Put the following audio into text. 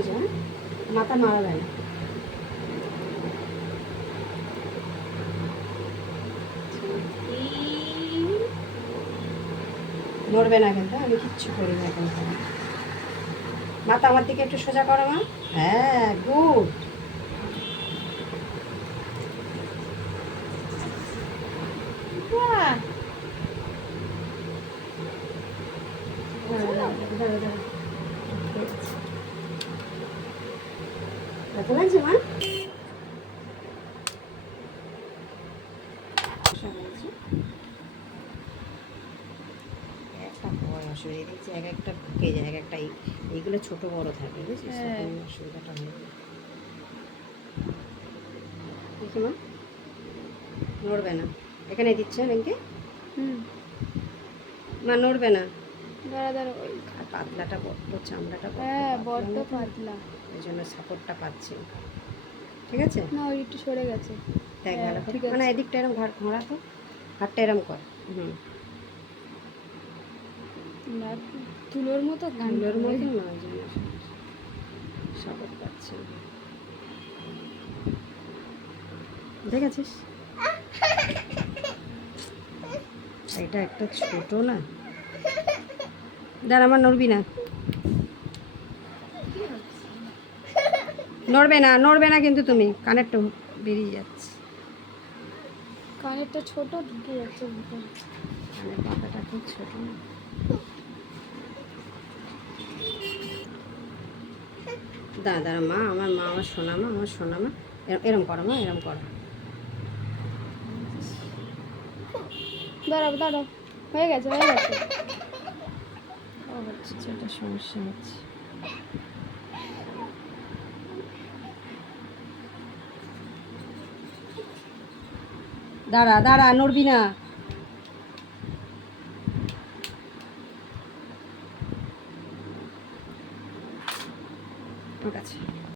সোজা, হ্যাঁ? মাথা নাড়াবে না। নড়বে না কিন্তু, আমি কিচ্ছু করি না এখন। মাথা আমার দিকে একটু সোজা করো মা। হ্যাঁ, গুড। ব্যথা লাগছে মা? একটা বয়স হয়ে দেখছি, এক একটা ঢুকে যায়, এক একটা এইগুলো ছোট বড় থাকে, বুঝছিস? তখন অসুবিধাটা হয়ে যায়। দেখি মা, নড়বে না। এখানে দিচ্ছে ব্যাংকে। মা নড়বে না। দাঁড়া ওই আর পাতলাটা বড্ড, চামড়াটা বড্ড পাতলা, ওই জন্য সাপোর্টটা পাচ্ছে। ঠিক আছে, না ওই একটু সরে গেছে। দেখ ভালো করে, ঠিক মানে আছে। এদিকটা এরম ঘাড় ঘোরা, তো হাতটা এরম কর। না তুলোর মতো গান্ডার মতো না, ওই জন্য সাপোর্ট পাচ্ছে। দেখেছিস, এটা একটা ছোট না। দাঁড়া, আমার নড়বি না, নড়বে না, নড়বে না কিন্তু তুমি। কানেরটা বেরিয়ে যাচ্ছে, কানেরটা ছোট ঢুকে যাচ্ছে ভিতরে। কানের পাতাটা খুব ছোট না। দাঁড়া দাঁড়া মা, আমার মা, আমার সোনা মা, আমার সোনা মা। এরম করো মা, এরম করো। দাঁড়াও দাঁড়াও, হয়ে গেছে হয়ে গেছে। ও হচ্ছে, এটা সমস্যা হচ্ছে। দাঁড়া দাঁড়া, নড়বি না। ঠিক আছে।